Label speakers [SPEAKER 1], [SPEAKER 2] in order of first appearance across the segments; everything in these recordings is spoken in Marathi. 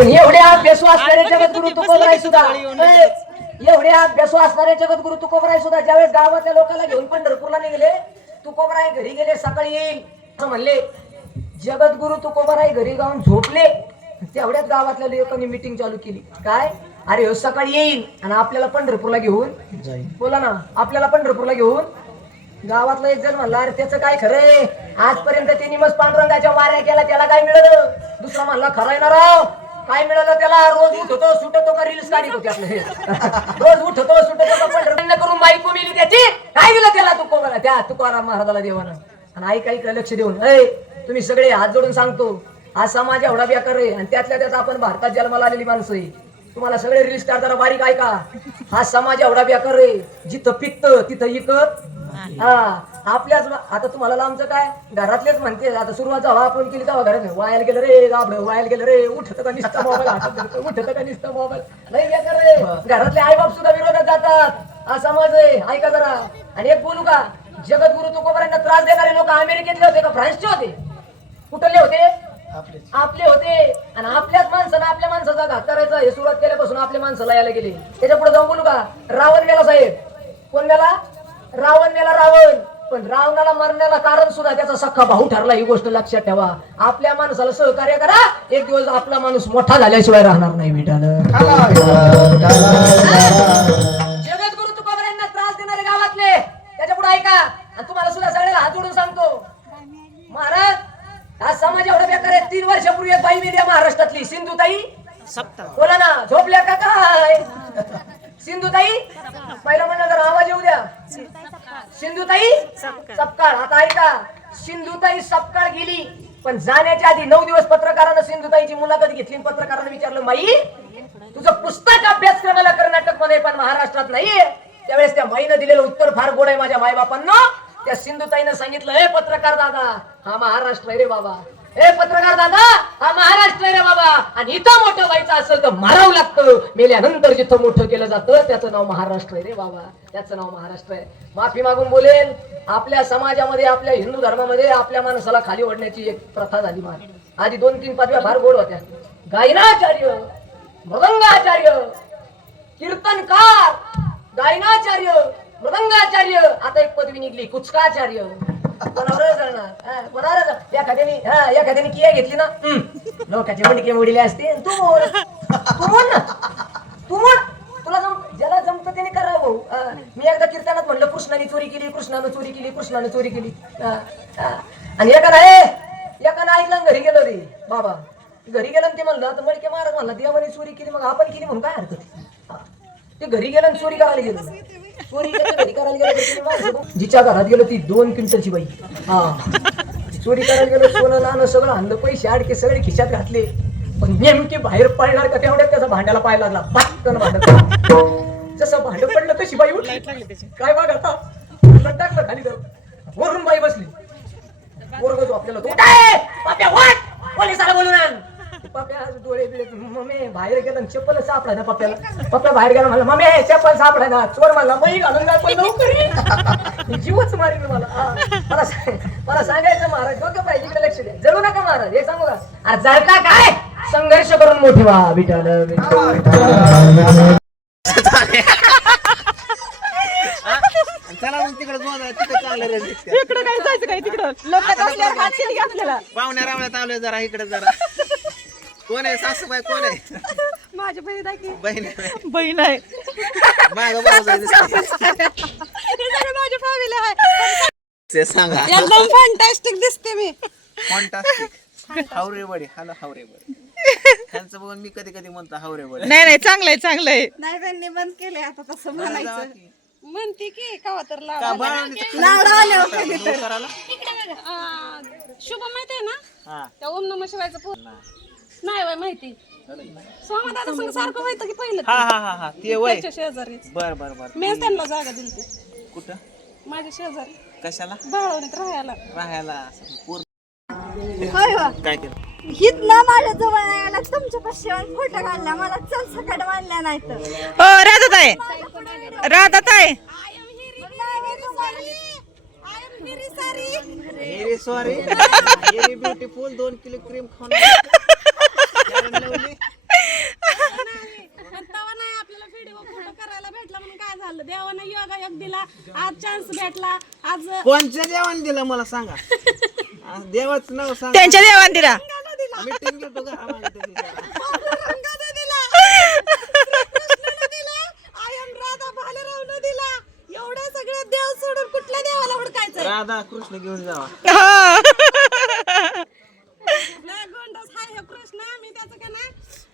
[SPEAKER 1] पण एवढ्या अभ्यासू असणारे जगद्गुरु तुकोबराय सुद्धा. एवढ्या अभ्यासू असणारे जगद्गुरु तुकोबराय सुद्धा ज्यावेळेस गावातल्या लोकांना घेऊन पंढरपूरला निघाले तुकोबराय घरी गेले सकाळी येईल. असं म्हणले. जगद्गुरु तुकोबराय घरी जाऊन झोपले. तेवढ्याच गावातल्या लोकांनी मिटिंग चालू केली. काय? अरे हो सकाळी येईल आणि आपल्याला पंढरपूरला घेऊन बोला ना आपल्याला पंढरपूरला घेऊन गावातला एक जण म्हणला अरे त्याचं काय खरंय आजपर्यंत त्यांनी मस्त पांडुरंगाच्या वाऱ्या केला त्याला काय मिळालं? दुसरा म्हणला खरंय ना राव? काय मिळालं त्याला? रोज उठतो सुटतो का रील्स काढित होते आपलं रोज उठतो सुटतो का पंढरपूर करून बायको मिली त्याची? काय दिलं त्याला तू कोणाला? त्या तुकाराम महाराजाला देवानं. आणि आई काही लक्ष देऊन अय तुम्ही सगळे हात जोडून सांगतो. हा समाज एवढा बेकार आहे आणि त्यातल्या त्यात आपण भारतात जन्माला आलेली माणसं आहे. तुम्हाला सगळे रील स्टार जरा बारीक ऐका. हा समाज एवढा बेकार आहे. जिथं पिकत तिथं इकत हा. आपल्याच आता तुम्हाला लांबचं काय? घरातलेच म्हणते आता सुरुवात झाला आपण केली तेव्हा घरात वायाला गेलं रे गाबड वायाला गेलं रे उठत का निसता मोबाईल हातात उठत का निसता मोबाईल? नाही रे घरातले आई बाप सुद्धा विरोधात जातात. हा समाज आहे. ऐका जरा. आणि एक बोलू का? जगद्गुरु तुकोबरांना त्रास देणारे लोक अमेरिकेतले होते का फ्रान्सचे होते? कुठले होते? आपले होते. आणि आपल्याच माणसानं आपल्या माणसाचा घात करायचा. हे सुरुवात केल्यापासून आपल्या माणसाला यायला गेले. त्याच्या पुढे जाऊन बोलू का? रावण मेला साहेब. कोण मेला रावण मेला रावण पण रावणाला मरण्याला कारण सुद्धा त्याचा सख्खा भाऊ ठरला ही गोष्ट लक्षात ठेवा. आपल्या माणसाला सहकार्य करा एक दिवस आपला माणूस मोठा झाल्याशिवाय राहणार नाही विटानं जगद्गुरु तुकोबरांना त्रास देणारे गावातले त्याच्या पुढे ऐका आणि तुम्हाला सुद्धा सगळ्याला हात जोडून सांगतो. महाराज हा समाज एवढा बेकार आहे तीन वर्षापूर्वी एक बाई मेली महाराष्ट्रातली सिंधुताई. बोला ना झोपल्या का काय? सिंधुताई पहिला म्हणलं जरा आवाज सिंधुताई सपकाळ आता ऐका सिंधुताई सपकाळ गेली. पण जाण्याच्या आधी नऊ दिवस पत्रकारानं सिंधुताईची मुलाखत घेतली पत्रकारानं विचारलं माई तुझं पुस्तक अभ्यासक्रमाला कर्नाटकमध्ये पण महाराष्ट्रात नाहीये. त्यावेळेस त्या माईनं दिलेलं उत्तर फार गोड आहे माझ्या मायबापांना. त्या सिंधुताईनं सांगितलं हे पत्रकार दादा हा महाराष्ट्र आहे रे बाबा. हे पत्रकार दादा हा महाराष्ट्र रे बाबा. आणि इथं मोठं व्हायचं असेल तर मारावं लागतं. मेल्यानंतर जिथं मोठं केलं जातं त्याचं नाव महाराष्ट्र आहे रे बाबा. त्याचं नाव महाराष्ट्र आहे. माफी मागून बोलेल आपल्या समाजामध्ये आपल्या हिंदू धर्मामध्ये आपल्या माणसाला खाली ओढण्याची एक प्रथा झाली मान आधी दोन तीन पदव्या फार गोड होत्या. गायनाचार्य मृदंगाचार्य कीर्तनकार गायनाचार्य मृदंगाचार्य. आता एक पदवी निघली कुचकाचार्य. कोणावरच जाणार एखाद्याने हा किया घेतली ना हम्म, लोकांचे मणके मोडीले असते आणि तू बोल तू बोल ना तू बोल तुला जम ज्याला जमतं त्याने करा भाऊ हा, मी एकदा कीर्तनात म्हणलं कृष्णाने चोरी केली कृष्णानं चोरी केली कृष्णानं चोरी केली हा, हा. आणि एका ना एकानं ऐकलं आणि घरी गेलो रे बाबा घरी गेलं आणि ते म्हणलं तर मडके महाराज म्हणलं देवाने चोरी केली मग आपण केली म्हणून काय हरकत आहे? हा. ते घरी गेलं आणि चोरी करायला गेलो चोरी त्याच्या घरी करायला गेलो तर तिने मारलं बघ. जिच्या घरात गेलो ती दोन क्विंटलची बाई. हा. चोरी करायला गेलो सोनं नाणं सगळं आणलं पैसे अडके सगळे खिशात घातले. पण नेमके बाहेर पडणार का तेवढ्यात त्याचा भांड्याला पाय लागला. पटकन भांडत जसं भांड पडलं तशी बाई उठली. काय बघ आता? भांडं टाकलं खाली तर वरून बाई बसली. पोरगं जो आपल्याला तो, "उठ, पाप्या, उठ! पोलिसाला बोलून आण. पप्प्या आज डोळे बिळे मम्मी बाहेर गेला चप्पल सापडा ना पप्प्याला पप्प्या बाहेर गेला म्हणला मम्मी चप्पल सापडा ना चोर म्हणला मग घालून जा पण लवकर ये." जीवच मारील मला. हा. मला सांग- मला सांगायचं महाराज डोकं पाहिजे इकडे लक्ष द्या. जळू नका महाराज हे सांगू का? अरे जळका काय? संघर्ष करून मोठी व्हा विठाल
[SPEAKER 2] चला मग तिकडे दोन तिकडे चांगलं रे
[SPEAKER 3] इकडे काय जायचं काय तिकडं? लोक असल्यावर
[SPEAKER 2] पाहुण्या रावण्यात आलोय जरा इकडे जरा. कोण आहे? सासूबाई कोण आहे?
[SPEAKER 3] माझी बहीण आहे की.
[SPEAKER 2] बहीण आहे.
[SPEAKER 3] बहीण आहे.
[SPEAKER 2] मागं बघू जायचं
[SPEAKER 3] हे सगळं माझी फॅमिली आहे.
[SPEAKER 2] ते सांगा.
[SPEAKER 3] एकदम फॅन्टॅस्टिक दिसते मी.
[SPEAKER 2] Fantastic Haware buddy hello Haware buddy त्यांचं बघून मी कधी कधी म्हणतो हावरे बडी
[SPEAKER 3] नाही नाही चांगलंय चांगलंय.
[SPEAKER 4] नाही त्यांनी बंद केले आता तसं म्हणायचं.
[SPEAKER 3] म्हणते की कवा तर लाव.
[SPEAKER 2] का
[SPEAKER 4] तर
[SPEAKER 2] करायला?
[SPEAKER 5] शुभ माहिती आहे ना?
[SPEAKER 2] हा.
[SPEAKER 5] त्या ओम नम शिवायचं नाही वय माहिती. सोमा दादा संग सारखं की पहिलं
[SPEAKER 2] हा हा हा हा. ते वय.
[SPEAKER 5] त्याच्या शेजारीच.
[SPEAKER 2] बर बर बर.
[SPEAKER 5] मीच त्यांना जागा दिली ती
[SPEAKER 2] कुठं?
[SPEAKER 5] माझ्या शेजारी.
[SPEAKER 2] कशाला?
[SPEAKER 5] बाळवणीत राहायला.
[SPEAKER 2] राहायला. असं पूर्ण
[SPEAKER 4] होय. हो
[SPEAKER 2] काय केलं?
[SPEAKER 4] हित ना माझ्या जवळ यायला तुमच्या पाशी फोटो काढला. मला चल सकाळ मानल्या नाही तर
[SPEAKER 3] हो राधात आहे
[SPEAKER 2] सॉरी ब्युटिफुल दोन किलो क्रीम खाऊन.
[SPEAKER 5] करायला भेटला म्हणून काय झालं? योग दिला आज चान्स भेटला आज
[SPEAKER 2] कोणच्या देवाने दिलं मला सांगा? देवाच नाव सांग.
[SPEAKER 3] त्यांच्या देवान दिला.
[SPEAKER 5] दिला. राधा एवढे सगळे देव सोडून कुठल्या देवाला
[SPEAKER 2] कृष्ण घेऊन जावा.
[SPEAKER 5] हो.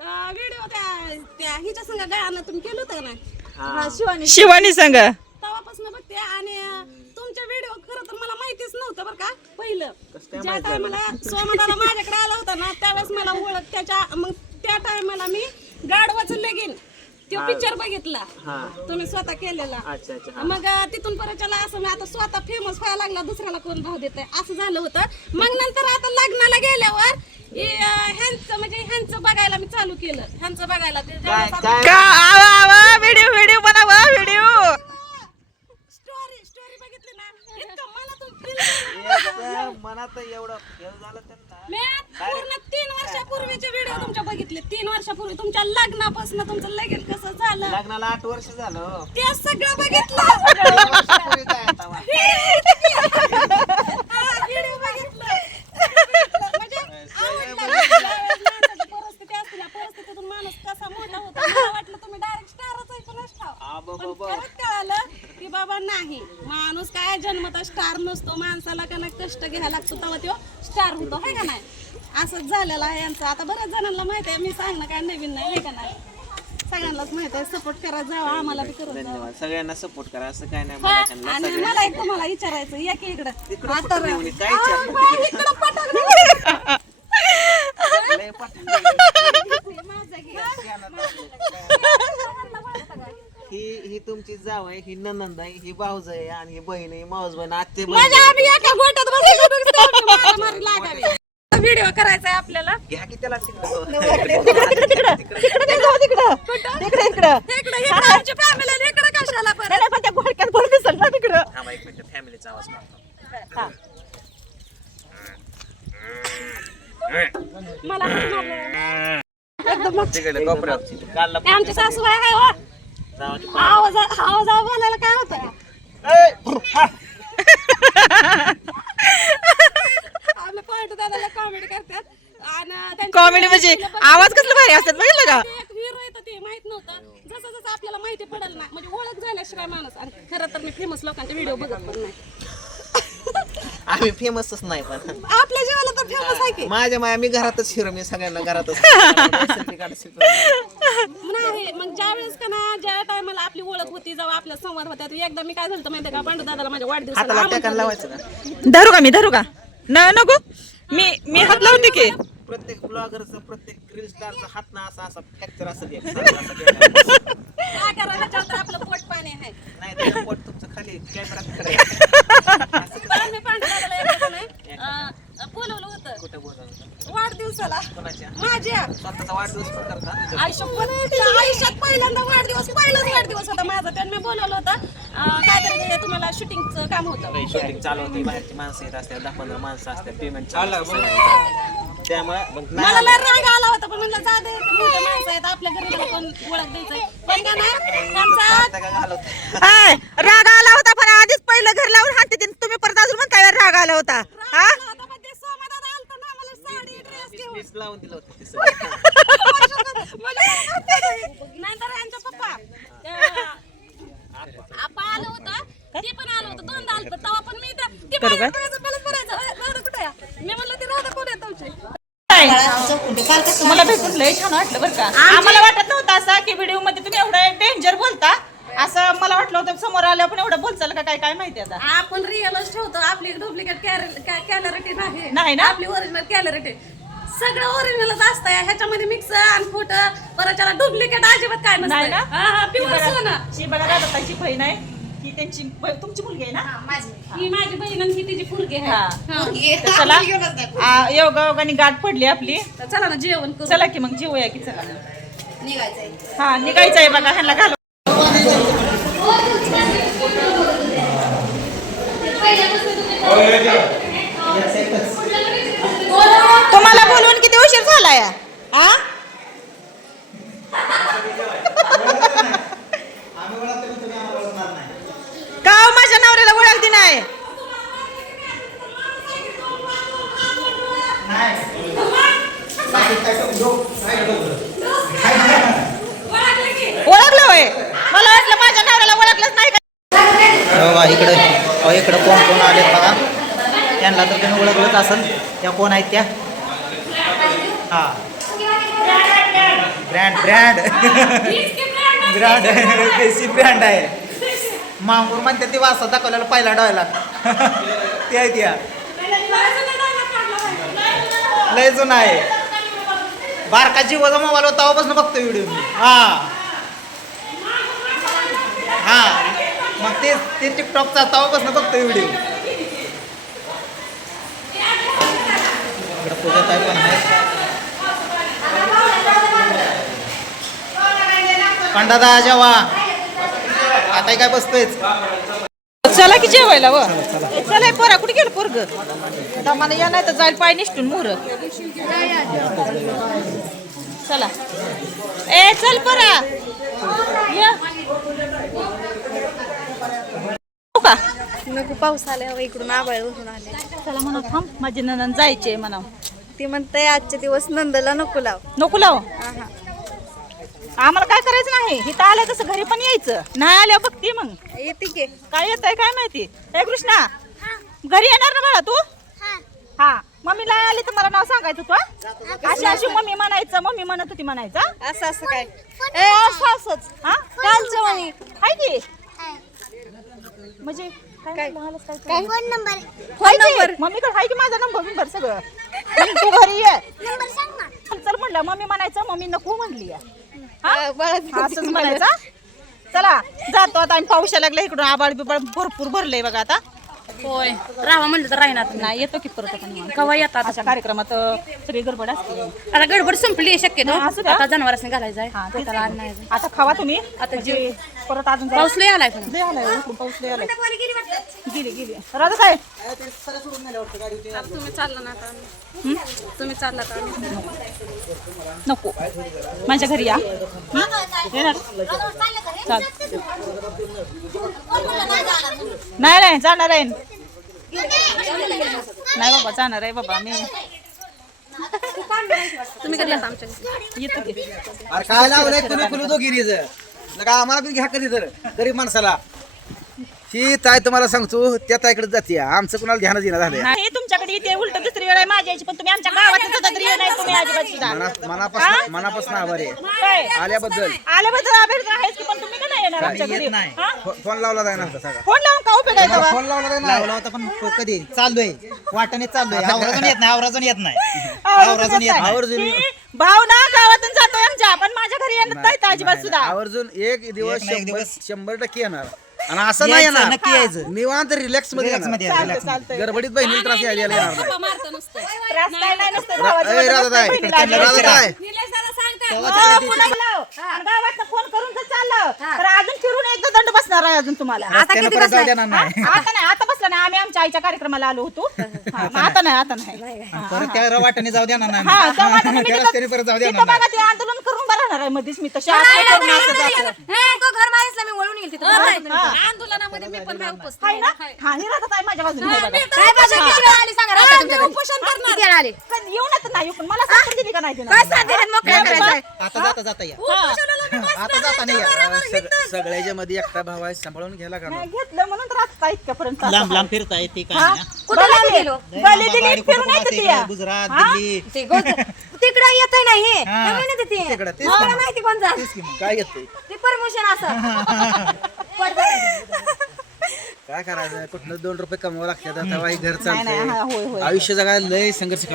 [SPEAKER 5] व्हिडिओ त्या त्या हिच्या संग गाणं तुम्ही केलं होतं का नाही?
[SPEAKER 4] हा. शिवानी
[SPEAKER 3] शिवानी संग.
[SPEAKER 5] तेव्हापासून बघते आणि तुमच्या व्हिडिओ खरं तर मला माहितीच नव्हतं बरं का पहिलं. ज्या टायमाला सोमदाला माझ्याकडे आला होता ना त्यावेळेस मला ओळख त्याच्या मग त्या टायमाला मी गाडवाचं लगीन तो पिक्चर बघितला.
[SPEAKER 2] हा.
[SPEAKER 5] तुम्ही स्वतः केलेला.
[SPEAKER 2] अच्छा अच्छा हा.
[SPEAKER 5] मग अं, तिथून परतच्याला असं मी आता स्वतः फेमस व्हायला लागला दुसऱ्याला कोण भाव देत असं झालं होतं. मग नंतर आता लग्नाला गेल्यावर हे, अं, ह्यांचं म्हणजे ह्यांचं बघायला मी चालू केलं. ह्यांचं बघायला ते
[SPEAKER 2] काय
[SPEAKER 5] ज्यावेळेस आता-
[SPEAKER 2] काय?
[SPEAKER 3] का? आवा आवा व्हिडिओ व्हिडिओ बनावा व्हिडिओ
[SPEAKER 5] स्टोरी स्टोरी बघितली ना इतकं मनातून feel
[SPEAKER 2] मनात एवढं हे झालं त्यांना.
[SPEAKER 5] मी पूर्ण तीन वर्षापूर्वीचे व्हिडिओ तुमच्या बघितले. तीन वर्षापूर्वी तुमच्या लग्नापासून तुमचं लगीन कसं झालं?
[SPEAKER 2] लग्नाला आठ वर्ष झालं.
[SPEAKER 5] ते सगळं बघितलं
[SPEAKER 2] वर्षापूर्वी काय आता वा.
[SPEAKER 5] हा, व्हिडिओ बघितलं म्हणजे आवडलं. ज्यावेळेस माणसाची परिस्थिती असते ना, परिस्थितीतून माणूस कसा मोठा होतो मला वाटलं तुम्ही डायरेक्ट स्टारच आहे पण
[SPEAKER 2] आ, ब,
[SPEAKER 5] पण
[SPEAKER 2] ब, ब.
[SPEAKER 5] परत कळालं की बाबा नाही माणूस काय जन्मता स्टार नसतो माणसाला का नाही कष्ट घ्यायला लागतो तेव्हा तो स्टार होतो है का नाही? असंच झालेलं आहे यांचं. आता बऱ्याच जणांना माहिती आहे मी सांगणं काय नवीन नाही आहे का नाही? सगळ्यांनाच माहीत आहे सपोर्ट करत जावा आम्हाला बी करत जावा.
[SPEAKER 2] धन्यवाद. सगळ्यांना सपोर्ट करा असं काय नाही
[SPEAKER 5] हा,
[SPEAKER 2] मला
[SPEAKER 5] आणि मला एक तुम्हाला विचारायचं या की इकडं?
[SPEAKER 2] तिकडं
[SPEAKER 5] आता
[SPEAKER 2] पटकन येऊन ये. काय
[SPEAKER 5] आ,
[SPEAKER 2] विचारलं
[SPEAKER 5] बाई, इकडं पटकन.
[SPEAKER 2] लय पटकन.
[SPEAKER 5] माझं घे.
[SPEAKER 2] ही ही तुमची जाव आहे ही ननंद आहे ही भाऊज आहे आणि ही बहीण आहे मावस बहीण आत्ते
[SPEAKER 5] माझ्या आम्ही एका गोट्यात बसलो बघतो, आम्ही मारामारी लागावी. व्हिडिओ करायचा आहे आपल्याला
[SPEAKER 2] घ्या की त्याला तिकडं
[SPEAKER 3] इकडं
[SPEAKER 5] इकडे इकडे आमची फॅमिली इकडे कशाला पण
[SPEAKER 3] नाही, नाही, पण त्या घोडक्यात बोल दिसल ना तिकडं
[SPEAKER 2] थांबा एक मिनिट फॅमिलीचा आवाज काढतो
[SPEAKER 5] मला हात मारले.
[SPEAKER 2] तिकडे कोपऱ्यावरची काढला
[SPEAKER 5] हे आमची सासूबाई आहे हो आवाज आवाज बोलायला काय होतं आपले पॉइंट दादाला कॉमेडी करतात. आणि
[SPEAKER 3] कॉमेडी म्हणजे आवाज कसला भारी असतात बघितलं का?
[SPEAKER 5] एक वीर आहे ते माहीत नव्हतं. जसं जसं आपल्याला माहिती पडेल ना म्हणजे ओळख झाल्याशिवाय माणूस. आणि खरं तर मी फेमस लोकांचे व्हिडिओ बघत पण नाही.
[SPEAKER 2] आम्ही फेमसच नाही पण.
[SPEAKER 5] आपल्या जीवाला तर फेमस आहे की?
[SPEAKER 2] माझ्या माया मी घरातच शिरो मी सगळ्यांना घरातच selfie काढायची.
[SPEAKER 5] नाही मग ज्या वेळेस का ना ज्या टायमाला आपली ओळख होती जेव्हा आपला संवाद होता एकदा मी काय झालं माहिती का? पांडू दादाला माझ्या वाढदिवसाला
[SPEAKER 2] हाताला
[SPEAKER 5] आमंत्रण
[SPEAKER 2] टेकायला
[SPEAKER 5] दिलं.
[SPEAKER 2] लावायचं का?
[SPEAKER 3] धरू का मी? धरू का? न नको? मी मी हात लावते की.
[SPEAKER 2] प्रत्येक ब्लॉगरचा प्रत्येक रील स्टारचा हात ना असा असा फ्रॅक्चर असं दे.
[SPEAKER 5] काय तर आपलं पोट पाणी आहे.
[SPEAKER 2] नाही तर पोट तुमचं खाली कॅमेरा
[SPEAKER 5] आम्ही पांडू दादाला एकदा का नाही अं, बोलवलं होतं.
[SPEAKER 2] कुठं बोलवलं
[SPEAKER 5] वाढदिवसाला.
[SPEAKER 2] कोणाच्या?
[SPEAKER 5] माझ्या.
[SPEAKER 2] स्वतःचा वाढदिवस पण करता?
[SPEAKER 5] आयुष्यात आयुष्यात पहिल्यांदा वाढदिवस पहिलाच वाढदिवस होता माझा. त्यांनी बोलवलं होतं. अं, काय तुम्हाला शूटिंगचं काम होतं.
[SPEAKER 2] शूटिंग चालू होती. बाहेरची माणसं येत असतात दहा पंधरा माणसं असतात पेमेंट चालू असतं. त्यामुळे मग नाही
[SPEAKER 5] मला लय राग आला होता पण म्हणलं जा दे मोठे माणसं आहेत आपल्या घरी मला कोण ओळख द्यायचंय. पण का ना आमचा
[SPEAKER 2] आता का घालवत
[SPEAKER 3] हाय राग आला होता पण आधीच पहिलं घर लावून हाते दिन तुम्ही परत अजून म्हणताय राग आला होता. हा
[SPEAKER 2] मीच लावून दिलं होतं ते सगळं.
[SPEAKER 5] नंतर यांचा पप्पा त्या- आपा आलं होतं ते पण आलं होतं दोनदा आलं होतं तेव्हा पण मी त्या- ते
[SPEAKER 3] करू काय?
[SPEAKER 5] बाहेर पडायचं, मलाच म्हणायचं, "अय, राधा कुठे आहे?" मी म्हणलं ती राधा कोण आहे तुमची
[SPEAKER 3] मला भेटून लय छान वाटलं बरं का आम्हाला वाटत नव्हतं असं की व्हिडिओमध्ये तुम्ही एवढं डेंजर बोलता असं मला वाटलं होतं समोर आल्यावर पण एवढं बोलचाल का काय काय माहिती आता
[SPEAKER 5] आपण रिअलच ठेवतो आपली डुप्लिकेट कॅलरिटी नाही
[SPEAKER 3] नाही ना?
[SPEAKER 5] आपली ओरिजिनल कॅलरिटी सगळं ओरिजिनलच असतं ह्याच्यामध्ये मिक्स आणि खोटं परत त्याला डुप्लिकेट अजिबात काय
[SPEAKER 3] नाही ना?
[SPEAKER 5] नसतं प्युअर सोनं.
[SPEAKER 3] ही बघा दादाची बहीण आहे. ही त्यांची ब- तुमची मुलगी आहे ना?
[SPEAKER 5] ही माझी. बहीण आणि ही तिची पोरगी आहे.
[SPEAKER 3] हा.
[SPEAKER 5] हा.
[SPEAKER 3] तर चला. आ, योगा योगाने गाठ पडली आपली.
[SPEAKER 5] तर चला ना जेवण करू.
[SPEAKER 3] चला की मग जेवूया की चला. हा निघायचं आहे बघा ह्यांना घालू. तुम्हाला उशीर झाला आ? का हो माझ्या नवऱ्याला ओळखती नाही? ओळखलं होय. मला वाटलं माझ्या नवऱ्याला ओळखलंच नाही का?
[SPEAKER 6] इकडे इकडं कोण कोण आले बघा. त्यांना तर तुम्ही ओळखलंच असेल. त्या कोण आहेत त्या? हा. ब्रँड ब्रँड ब्रँड देशी ब्रँड आहे. मांगूर म्हणते ती वासा दाखवलेला पहिला डॉयला ते आहे त्या लय जुना आहे. बारका जीवाचा मोबाईल होता तेव्हापासून बघतो व्हिडिओ मी. हा. हा. मग ते ते टिकटॉकचा तवापासून बघतो व्हिडिओ इकडं पूजा ताई पण आहे पंडादा जेव्हा आता काय बसतोयच.
[SPEAKER 3] चला की जेवायला व. चला पोरा कुठे गेलं पोरग? मला या नाही तर जाईल पाय निष्ठून मोर. चला. ए चल पोरा. हो का?
[SPEAKER 4] नको पाऊस आल्यावर इकडून आबाळ उठून आले.
[SPEAKER 3] चला म्हणा थांब. माझी नंदन जायचे म्हणा.
[SPEAKER 4] ती म्हणते आजचे दिवस नंदला नको लाव.
[SPEAKER 3] नको लाव?
[SPEAKER 4] आहा.
[SPEAKER 3] आम्हाला काय करायचं नाही. इथं आलं तसं घरी पण यायचं. नाही आल्या बघते मग.
[SPEAKER 4] येते की.
[SPEAKER 3] काय येत आहे काय माहिती? ए कृष्णा. घरी येणार ना बाळा तू? हा. मम्मीला आली तर मला नाव सांगायचं तू हा? अशी अशी मम्मी म्हणायचं मम्मी म्हणत होती म्हणायचं हा?
[SPEAKER 4] असं असं काय? ए असं असंच
[SPEAKER 3] हा?
[SPEAKER 4] कालचं म्हणे
[SPEAKER 3] हाय की? म्हणजे काय?
[SPEAKER 4] Phone number?
[SPEAKER 3] हाय
[SPEAKER 4] फोन
[SPEAKER 3] की?
[SPEAKER 4] नंबर.
[SPEAKER 3] मम्मीकडे हाय की? माझा नंबर बिंबर सगळं. तू घरी ये. चल म्हणलं मम्मी म्हणायचं मम्मी नको म्हणली. हा? असंच म्हणायचं. चला जातो आता आम्ही पाऊस लागला इकडून आबाळ बिबाळ भरपूर भरलंय बघा आता.
[SPEAKER 7] होय. राहा म्हणलं तर राहणार
[SPEAKER 3] नाही येतो की परत आता निवांत.
[SPEAKER 7] कवा येतात?
[SPEAKER 3] अशा कार्यक्रमात सगळी गडबड असते.
[SPEAKER 7] आता गडबड संपली शक्यतो.
[SPEAKER 3] हा.
[SPEAKER 7] आता जनावरांनी घालायचं आहे.
[SPEAKER 3] हा. आता खावा तुम्ही. आता जे परत अजून
[SPEAKER 7] पाऊस लय आलाय पण.
[SPEAKER 3] लय आलाय उकडून पाऊस लय आलाय. गेली गेली राजा काय?
[SPEAKER 7] तुम्ही चालला ना आता तुम्ही चालला तर
[SPEAKER 3] नको. माझ्या घरी या. हं? येणार चाल. नाही नाही जाणार आहे. नाही बाबा जाणार आहे बाबा मी
[SPEAKER 7] तुम्ही कधी येता आमच्या घरी?
[SPEAKER 3] येतो की.
[SPEAKER 6] अरे काय लावलंय? तुम्ही कुलू दोघिरीच लगा आम्हाला पण घ्या कधी तर गरीब माणसाला.
[SPEAKER 2] ही ताय तुम्हाला सांगतो त्या ताईकडे जाते. आमचं कुणाला ध्यानच येणं झालंय.
[SPEAKER 3] नाही तुमच्याकडे इथे उलट दुसरी वेळ आहे माझ्या याची पण तुम्ही आमच्या गावात सुद्धा तरी येत नाही तुम्ही अजिबात सुद्धा.
[SPEAKER 2] मना मनापासून मनापासून आभार आहे.
[SPEAKER 3] काय?
[SPEAKER 2] आल्याबद्दल.
[SPEAKER 3] आल्याबद्दल आभार आहेच की पण तुम्ही का नाही येणार आमच्या घरी?
[SPEAKER 6] नाही.
[SPEAKER 3] हा?
[SPEAKER 2] फो- फोन लावला जाय सगळा.
[SPEAKER 3] फोन लावून का उपयोग आहे तेव्हा?
[SPEAKER 2] फोन लावला जाय
[SPEAKER 6] लावला होता पण कधी? चाललोय वाटाने चाललोय आवराजून येत नाही आवराजून येत नाही. आवराजून येत नाही.
[SPEAKER 2] आवर्जून
[SPEAKER 3] ही भाव ना गावातून जातोय आमच्या. पण माझ्या घरी येणार नाही तर अजिबात सुद्धा.
[SPEAKER 2] आवर्जून एक दिवस
[SPEAKER 6] एक ना एक
[SPEAKER 2] शंभर
[SPEAKER 6] दिवस.
[SPEAKER 2] शंभर टक्के येणार. आणि असं नाही
[SPEAKER 6] यायचं,
[SPEAKER 2] येणार.
[SPEAKER 6] नक्की यायचं.
[SPEAKER 2] निवांत रिलॅक्समध्ये
[SPEAKER 6] Relax मध्ये
[SPEAKER 2] येणार.
[SPEAKER 6] या, relax मध्ये.
[SPEAKER 3] चालतंय
[SPEAKER 2] गडबडीत बहिणीला त्रास यायला येणार नाही
[SPEAKER 7] गप्पा मारतो नुसतं.
[SPEAKER 3] त्रास काय नाही नसतं
[SPEAKER 2] रा-
[SPEAKER 3] भावाची
[SPEAKER 2] ए,
[SPEAKER 3] मदत
[SPEAKER 2] राधाताई,
[SPEAKER 3] नसते बहिणीला. आली.
[SPEAKER 2] राधाताई,
[SPEAKER 7] निलेश दादा सांगतात
[SPEAKER 3] हो, पुन्हा लाव. आणि गावातनं फोन करून जर चाललं. तर अजून फिरून एकदा दंड बसणार आहे अजून तुम्हाला.
[SPEAKER 6] रस्त्यानं परत जाऊ देणार
[SPEAKER 3] हा?
[SPEAKER 6] नाही
[SPEAKER 3] आता नाही नाही आम्ही आमच्या आईच्या कार्यक्रमाला आलो होतो. हा, मग आता नाही आता नाही.
[SPEAKER 6] परत त्या वाटाने जाऊ
[SPEAKER 3] हा तिथं-
[SPEAKER 6] परत
[SPEAKER 3] बघा ते आंदोलन करून राहणार आहे मध्येच मी. तशी असं करून असं जातं.
[SPEAKER 7] घर मारिसला मी वळून येईल तिथं आंदोलनामध्ये मी पण काय उपस्थित
[SPEAKER 3] हाय ना? हा ही राहतात आहे माझ्या बाजूने हे बघा.
[SPEAKER 7] काय भाषा किती वेळा आली सांगा राहता तुमच्या घरी? किती वेळा आली?
[SPEAKER 3] पण येऊनच नाही पण मला साथ दिली का नाही दिलं
[SPEAKER 7] काय साथ दिल्यात मग काय करायचंय
[SPEAKER 6] आता जाता जाता या. आता जाता नाही या.
[SPEAKER 2] सग- सगळ्याच्या मध्ये एकटा भाव आहे सांभाळून घ्यायला का
[SPEAKER 3] नाही घेतलं म्हणून तर इतक्यापर्यंत
[SPEAKER 6] लांब लांब फिरता येते काय
[SPEAKER 3] हा?
[SPEAKER 6] नाही.
[SPEAKER 7] कुठं लांब
[SPEAKER 3] गली-
[SPEAKER 7] गेलो?
[SPEAKER 3] गली दिली
[SPEAKER 6] गाडी कुठं
[SPEAKER 3] फिरून
[SPEAKER 6] कुठं
[SPEAKER 3] येते
[SPEAKER 6] असते
[SPEAKER 3] ती या.
[SPEAKER 6] इकडं, गुजरात
[SPEAKER 3] हा?
[SPEAKER 6] दिल्ली
[SPEAKER 7] ते तिकडं येत नाही हे?
[SPEAKER 6] हा.
[SPEAKER 7] त्या महिन्यात येते.
[SPEAKER 6] तिकडं, तेच
[SPEAKER 7] मला
[SPEAKER 6] की मग.
[SPEAKER 7] माहिती कोणचा
[SPEAKER 2] काय
[SPEAKER 7] ते परमिशन असं.
[SPEAKER 2] काय करायचं? कुठनं दोन रुपये कमवावं लागतात आता. बाई घर
[SPEAKER 3] नाही नाही हा, होय
[SPEAKER 2] चालतंय.
[SPEAKER 3] होय
[SPEAKER 2] आयुष्य जगायला लय संघर्ष करावं